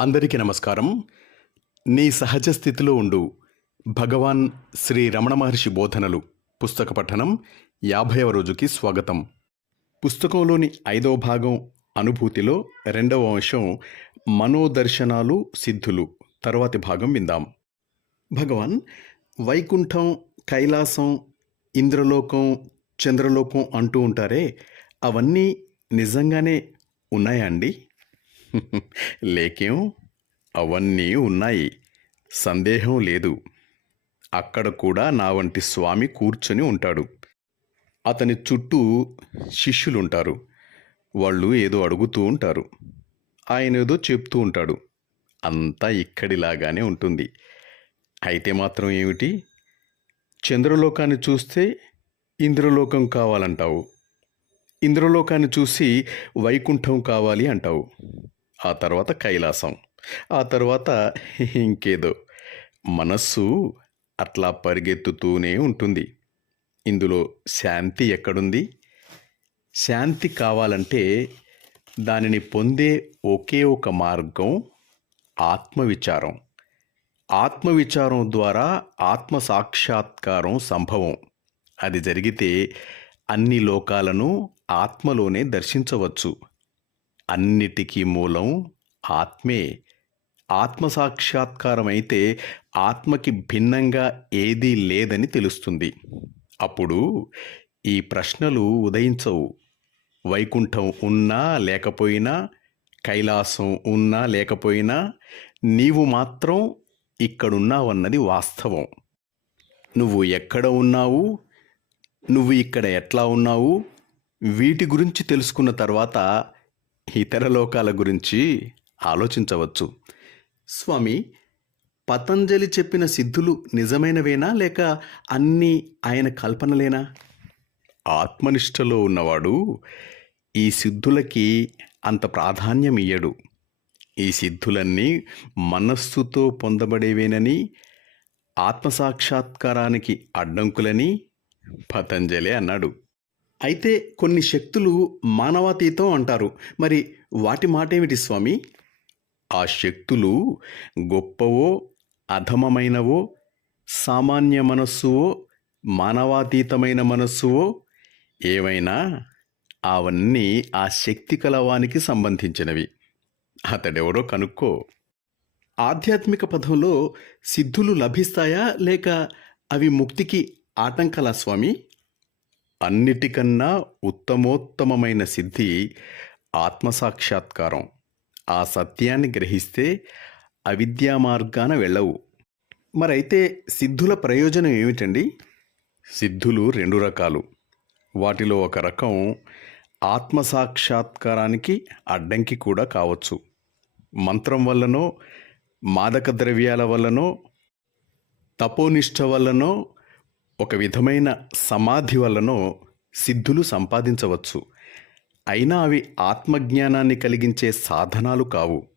అందరికీ నమస్కారం. నీ సహజ స్థితిలో ఉండు. భగవాన్ శ్రీ రమణ మహర్షి బోధనలు. పుస్తక పఠనం యాభైవ రోజుకి స్వాగతం. పుస్తకంలోని ఐదవ భాగం అనుభూతిలో రెండవ అంశం మనోదర్శనాలు సిద్ధులు. తర్వాతి భాగం విందాం. భగవాన్ వైకుంఠం కైలాసం ఇంద్రలోకం చంద్రలోకం అంటూ ఉంటారే. అవన్నీ నిజంగానే ఉన్నాయా అండి? లేకేం? అవన్నీ ఉన్నాయి. సందేహం లేదు. అక్కడ కూడా నా వంటి స్వామి కూర్చొని ఉంటాడు. అతని చుట్టూ శిష్యులుంటారు. వాళ్ళు ఏదో అడుగుతూ ఉంటారు. ఆయన ఏదో చెప్తూ ఉంటాడు. అంతా ఇక్కడిలాగానే ఉంటుంది. అయితే మాత్రం ఏమిటి? చంద్రలోకాన్ని చూస్తే ఇంద్రలోకం కావాలంటావు. ఇంద్రలోకాన్ని చూసి వైకుంఠం కావాలి అంటావు. ఆ తర్వాత కైలాసం ఆ తర్వాత ఇంకేదో. మనస్సు అట్లా పరిగెత్తుతూనే ఉంటుంది. ఇందులో శాంతి ఎక్కడుంది? శాంతి కావాలంటే దానిని పొందే ఒకే ఒక మార్గం ఆత్మవిచారం. ఆత్మవిచారం ద్వారా ఆత్మ సాక్షాత్కారం సంభవం. అది జరిగితే అన్ని లోకాలను ఆత్మలోనే దర్శించవచ్చు. అన్నిటికీ మూలం ఆత్మే. ఆత్మ సాక్షాత్కారం అయితే ఆత్మకి భిన్నంగా ఏదీ లేదని తెలుస్తుంది. అప్పుడు ఈ ప్రశ్నలు ఉదయించవు. వైకుంఠం ఉన్నా లేకపోయినా కైలాసం ఉన్నా లేకపోయినా నీవు మాత్రం ఇక్కడున్నావన్నది వాస్తవం. నువ్వు ఎక్కడ ఉన్నావు? నువ్వు ఇక్కడ ఎట్లా ఉన్నావు? వీటి గురించి తెలుసుకున్న తర్వాత ఇతర లోకాల గురించి ఆలోచించవచ్చు. స్వామి పతంజలి చెప్పిన సిద్ధులు నిజమైనవేనా లేక అన్నీ ఆయన కల్పనలేనా? ఆత్మనిష్టలో ఉన్నవాడు ఈ సిద్ధులకి అంత ప్రాధాన్యం ఇయ్యడు ఈ సిద్ధులన్నీ మనస్సుతో పొందబడేవేనని ఆత్మసాక్షాత్కారానికి అడ్డంకులని పతంజలి అన్నాడు. అయితే కొన్ని శక్తులు మానవాతీతం అంటారు. మరి వాటి మాటేమిటి స్వామి? ఆ శక్తులు గొప్పవో అధమమైనవో సామాన్య మనస్సువో మానవాతీతమైన మనస్సువో ఏవైనా అవన్నీ ఆ శక్తి కలవానికి సంబంధించినవి. అతడెవడో కనుక్కో. ఆధ్యాత్మిక పదంలో సిద్ధులు లభిస్తాయా లేక అవి ముక్తికి ఆటంకలా స్వామి? అన్నిటికన్నా ఉత్తమోత్తమమైన సిద్ధి ఆత్మసాక్షాత్కారం. ఆ సత్యాన్ని గ్రహిస్తే అవిద్యా మార్గాన వెళ్ళవు. మరైతే సిద్ధుల ప్రయోజనం ఏమిటండి? సిద్ధులు రెండు రకాలు. వాటిలో ఒక రకం ఆత్మసాక్షాత్కారానికి అడ్డంకి కూడా కావచ్చు. మంత్రం వల్లనో మాదక ద్రవ్యాల వల్లనో తపోనిష్ట వల్లనో ఒక విధమైన సమాధి వల్లనో సిద్ధులు సంపాదించవచ్చు. అయినా అవి ఆత్మజ్ఞానాన్ని కలిగించే సాధనాలు కావు.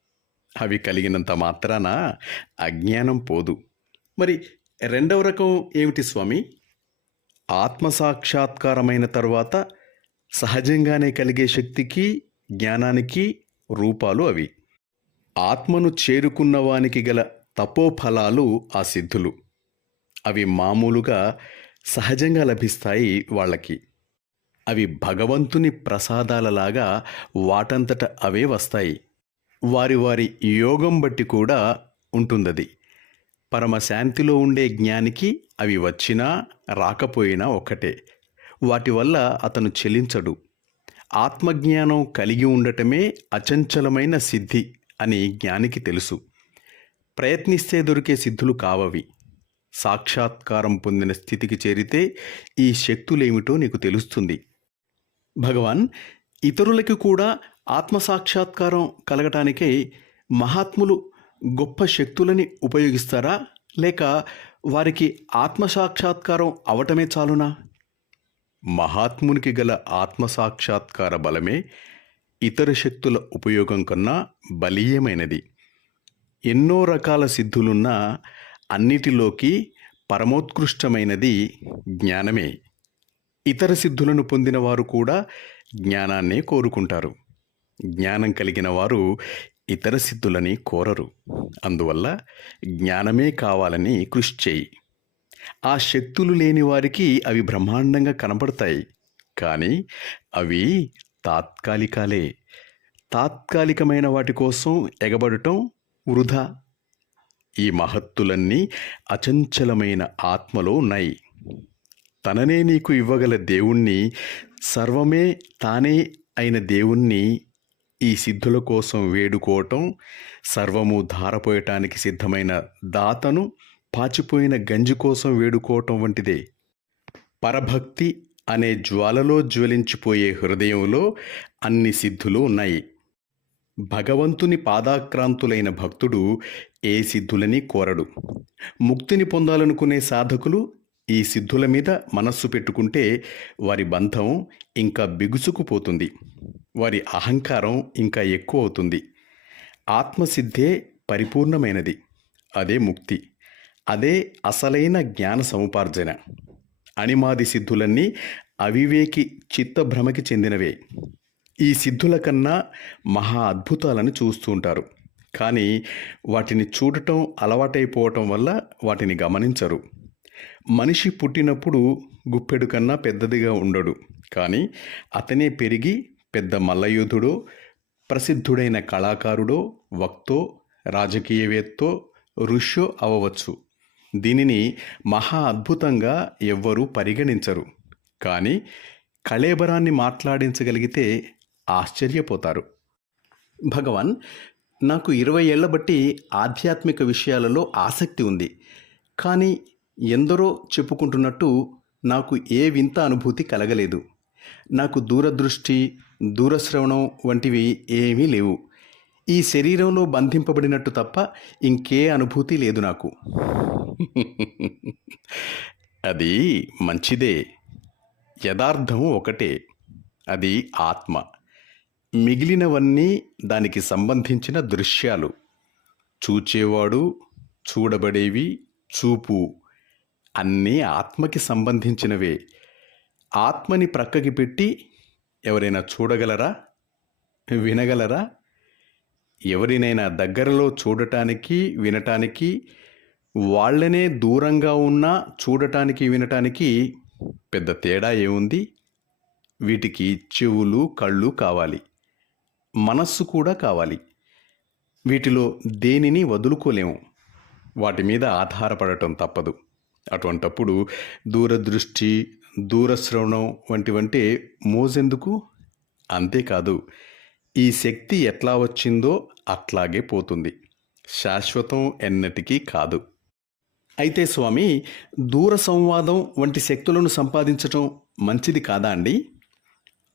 అవి కలిగినంత మాత్రాన అజ్ఞానం పోదు. మరి రెండవ రకం ఏమిటి స్వామి? ఆత్మసాక్షాత్కారమైన తరువాత సహజంగానే కలిగే శక్తికి జ్ఞానానికి రూపాలు అవి. ఆత్మను చేరుకున్న వానికి గల తపోఫలాలు ఆ సిద్ధులు. అవి మామూలుగా సహజంగా లభిస్తాయి వాళ్ళకి. అవి భగవంతుని ప్రసాదాలలాగా వాటంతట అవే వస్తాయి. వారి వారి యోగం బట్టి కూడా ఉంటుందది. పరమశాంతిలో ఉండే జ్ఞానికి అవి వచ్చినా రాకపోయినా ఒక్కటే. వాటి వల్ల అతను చెలించడు. ఆత్మజ్ఞానం కలిగి ఉండటమే అచంచలమైన సిద్ధి అని జ్ఞానికి తెలుసు. ప్రయత్నిస్తే దొరికే సిద్ధులు కావవి. సాక్షాత్కారం పొందిన స్థితికి చేరితే ఈ శక్తులేమిటో నీకు తెలుస్తుంది. భగవాన్ ఇతరులకి కూడా ఆత్మసాక్షాత్కారం కలగటానికే మహాత్ములు గొప్ప శక్తులని ఉపయోగిస్తారా? లేక వారికి ఆత్మసాక్షాత్కారం అవటమే చాలునా? మహాత్మునికి గల ఆత్మసాక్షాత్కార బలమే ఇతర శక్తుల ఉపయోగం కన్నా బలీయమైనది. ఎన్నో రకాల సిద్ధులున్నా అన్నిటిలోకి పరమోత్కృష్టమైనది జ్ఞానమే. ఇతర సిద్ధులను పొందిన వారు కూడా జ్ఞానాన్నే కోరుకుంటారు. జ్ఞానం కలిగిన వారు ఇతర సిద్ధులని కోరరు. అందువల్ల జ్ఞానమే కావాలని కృషి చేయి. ఆ శక్తులు లేని వారికి అవి బ్రహ్మాండంగా కనబడతాయి కానీ అవి తాత్కాలికాలే. తాత్కాలికమైన వాటి కోసం ఎగబడటం వృధా. ఈ మహత్తులన్నీ అచంచలమైన ఆత్మలో ఉన్నాయి. తననే నీకు ఇవ్వగల దేవుణ్ణి సర్వమే తానే అయిన దేవుణ్ణి ఈ సిద్ధుల కోసం వేడుకోవటం సర్వము ధారపోయటానికి సిద్ధమైన దాతను పాచిపోయిన గంజి కోసం వేడుకోవటం వంటిదే. పరభక్తి అనే జ్వాలలో జ్వలించిపోయే హృదయంలో అన్ని సిద్ధులు ఉన్నాయి. భగవంతుని పాదాక్రాంతులైన భక్తుడు ఏ సిద్ధులని కోరడు. ముక్తిని పొందాలనుకునే సాధకులు ఈ సిద్ధుల మీద మనస్సు పెట్టుకుంటే వారి బంధం ఇంకా బిగుసుకుపోతుంది. వారి అహంకారం ఇంకా ఎక్కువ అవుతుంది ఆత్మసిద్ధే పరిపూర్ణమైనది. అదే ముక్తి. అదే అసలైన జ్ఞాన సముపార్జన. అణిమాది సిద్ధులన్నీ అవివేకి చిత్తభ్రమకి చెందినవే. ఈ సిద్ధుల కన్నా మహా అద్భుతాలను చూస్తూ ఉంటారు. కానీ వాటిని చూడటం అలవాటైపోవటం వల్ల వాటిని గమనించరు. మనిషి పుట్టినప్పుడు గుప్పెడు కన్నా పెద్దదిగా ఉండడు. కానీ అతనే పెరిగి పెద్ద మల్లయోధుడో ప్రసిద్ధుడైన కళాకారుడో వక్తో రాజకీయవేత్తో ఋష్యో అవ్వవచ్చు దీనిని మహా అద్భుతంగా ఎవ్వరూ పరిగణించరు. కానీ కళేబరాన్ని మాట్లాడించగలిగితే ఆశ్చర్యపోతారు. భగవాన్ నాకు ఇరవై ఏళ్ళ బట్టి ఆధ్యాత్మిక విషయాలలో ఆసక్తి ఉంది. కానీ ఎందరో చెప్పుకుంటున్నట్టు నాకు ఏ వింత అనుభూతి కలగలేదు. నాకు దూరదృష్టి దూరశ్రవణం వంటివి ఏమీ లేవు. ఈ శరీరంలో బంధింపబడినట్టు తప్ప ఇంకే అనుభూతి లేదు నాకు. అది మంచిదే. యథార్థం ఒకటే. అది ఆత్మ. మిగిలినవన్నీ దానికి సంబంధించిన దృశ్యాలు. చూచేవాడు చూడబడేవి చూపు. అన్నీ ఆత్మకి సంబంధించినవే. ఆత్మని ప్రక్కకి పెట్టి ఎవరైనా చూడగలరా? వినగలరా? ఎవరినైనా దగ్గరలో చూడటానికి వినటానికి వాళ్ళనే దూరంగా ఉన్నా చూడటానికి వినటానికి పెద్ద తేడా ఏముంది? వీటికి చెవులు కళ్ళు కావాలి. మనస్సు కూడా కావాలి. వీటిలో దేనిని వదులుకోలేము. వాటి మీద ఆధారపడటం తప్పదు. అటువంటప్పుడు దూరదృష్టి దూరశ్రవణం వంటివంటే మోజెందుకు? అంతేకాదు ఈ శక్తి ఎట్లా వచ్చిందో అట్లాగే పోతుంది. శాశ్వతం ఎన్నటికీ కాదు. అయితే స్వామి దూర సంవాదం వంటి శక్తులను సంపాదించటం మంచిది కాదా అండి?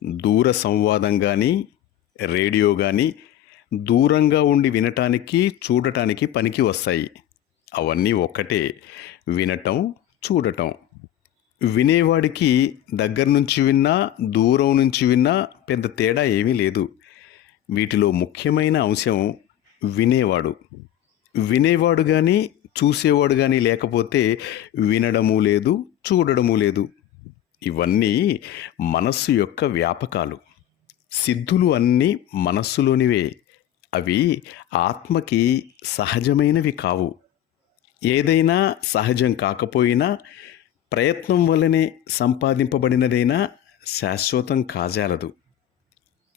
దూర సంవాదం కానీ రేడియో కానీ దూరంగా ఉండి వినటానికి చూడటానికి పనికి వస్తాయి. అవన్నీ ఒక్కటే. వినటం చూడటం. వినేవాడికి దగ్గర నుంచి విన్నా దూరం నుంచి విన్నా పెద్ద తేడా ఏమీ లేదు. వీటిలో ముఖ్యమైన అంశం వినేవాడు. వినేవాడు కానీ చూసేవాడు కానీ లేకపోతే వినడము లేదు చూడడము లేదు. ఇవన్నీ మనస్సు యొక్క వ్యాపకాలు. సిద్ధులు అన్నీ మనస్సులోనివే. అవి ఆత్మకి సహజమైనవి కావు. ఏదైనా సహజం కాకపోయినా ప్రయత్నం వల్లనే సంపాదింపబడినదైనా శాశ్వతం కాజాలదు.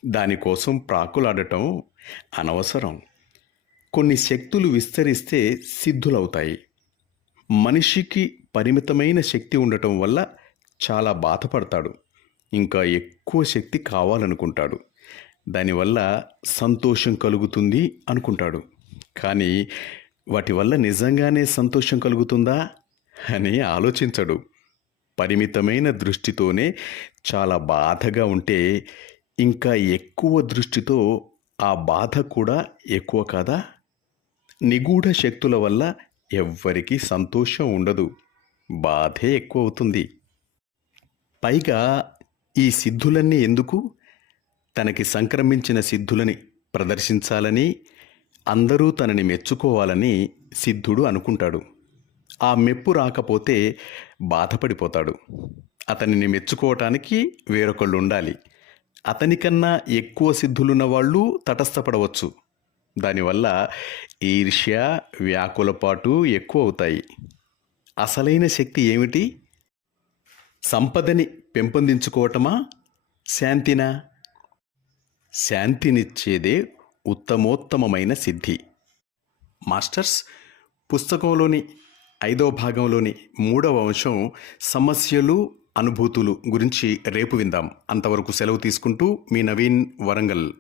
దానికోసం ప్రాకులాడటం అనవసరం. కొన్ని శక్తులు విస్తరిస్తే సిద్ధులవుతాయి. మనిషికి పరిమితమైన శక్తి ఉండటం వల్ల చాలా బాధపడతాడు. ఇంకా ఎక్కువ శక్తి కావాలనుకుంటాడు. దానివల్ల సంతోషం కలుగుతుంది అనుకుంటాడు. కానీ వాటి వల్ల నిజంగానే సంతోషం కలుగుతుందా? అని ఆలోచించడు. పరిమితమైన దృష్టితోనే చాలా బాధగా ఉంటే ఇంకా ఎక్కువ దృష్టితో ఆ బాధ కూడా ఎక్కువ కాదా? నిగూఢ శక్తుల వల్ల ఎవ్వరికీ సంతోషం ఉండదు. బాధే ఎక్కువ అవుతుంది. పైగా ఈ సిద్ధులన్నీ ఎందుకు? తనకి సంక్రమించిన సిద్ధులని ప్రదర్శించాలని అందరూ తనని మెచ్చుకోవాలని సిద్ధుడు అనుకుంటాడు. ఆ మెప్పు రాకపోతే బాధపడిపోతాడు. అతనిని మెచ్చుకోవటానికి వేరొకళ్ళు ఉండాలి అతనికన్నా ఎక్కువ సిద్ధులున్న వాళ్ళు తటస్థపడవచ్చు. దానివల్ల ఈర్ష్య వ్యాకులపాటు ఎక్కువ అవుతాయి అసలైన శక్తి ఏమిటి? సంపదని పెంపొందించుకోవటమా? శాంతినా? శాంతినిచ్చేదే ఉత్తమోత్తమమైన సిద్ధి. మాస్టర్స్ పుస్తకంలోని ఐదవ భాగంలోని మూడవ అంశం సమస్యలు అనుభూతులు గురించి రేపు విందాం. అంతవరకు సెలవు తీసుకుంటూ మీ నవీన్ వరంగల్.